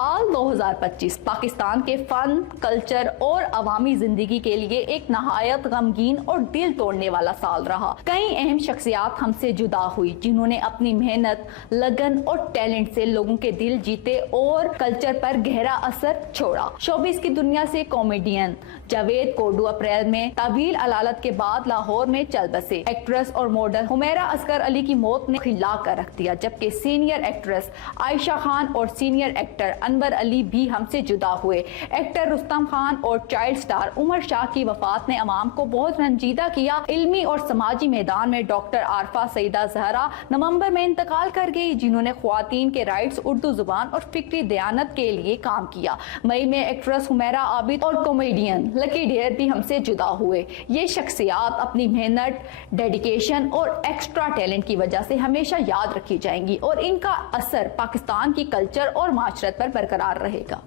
سال 2025 پاکستان کے فن، کلچر اور عوامی زندگی کے لیے ایک نہایت غمگین اور دل توڑنے والا سال رہا۔ کئی اہم شخصیات ہم سے جدا ہوئی جنہوں نے اپنی محنت، لگن اور ٹیلنٹ سے لوگوں کے دل جیتے اور کلچر پر گہرا اثر چھوڑا۔ شوبز کی دنیا سے کامیڈین جاوید کوڈو اپریل میں طویل علالت کے بعد لاہور میں چل بسے۔ ایکٹریس اور ماڈل حمیرہ اصغر علی کی موت نے کھلا کر رکھ دیا، جبکہ سینئر ایکٹریس عائشہ خان اور سینئر ایکٹر انور علی بھی ہم سے جدا ہوئے۔ ایکٹر رستم خان اور چائلڈ سٹار عمر شاہ کی وفات نے عوام کو بہت رنجیدہ کیا۔ علمی اور سماجی میدان میں ڈاکٹر عارفہ سیدہ زہرا نومبر میں انتقال کر گئی، جنہوں نے خواتین کے رائٹس، اردو زبان اور فکری دیانت کے لیے کام کیا۔ مئی میں ایکٹریس حمیرہ عابد اور کامیڈین لکی ڈھیر بھی ہم سے جدا ہوئے۔ یہ شخصیات اپنی محنت، ڈیڈیکیشن اور ایکسٹرا ٹیلنٹ کی وجہ سے ہمیشہ یاد رکھی جائیں گی اور ان کا اثر پاکستان کی کلچر اور معاشرت پر برقرار رہے گا۔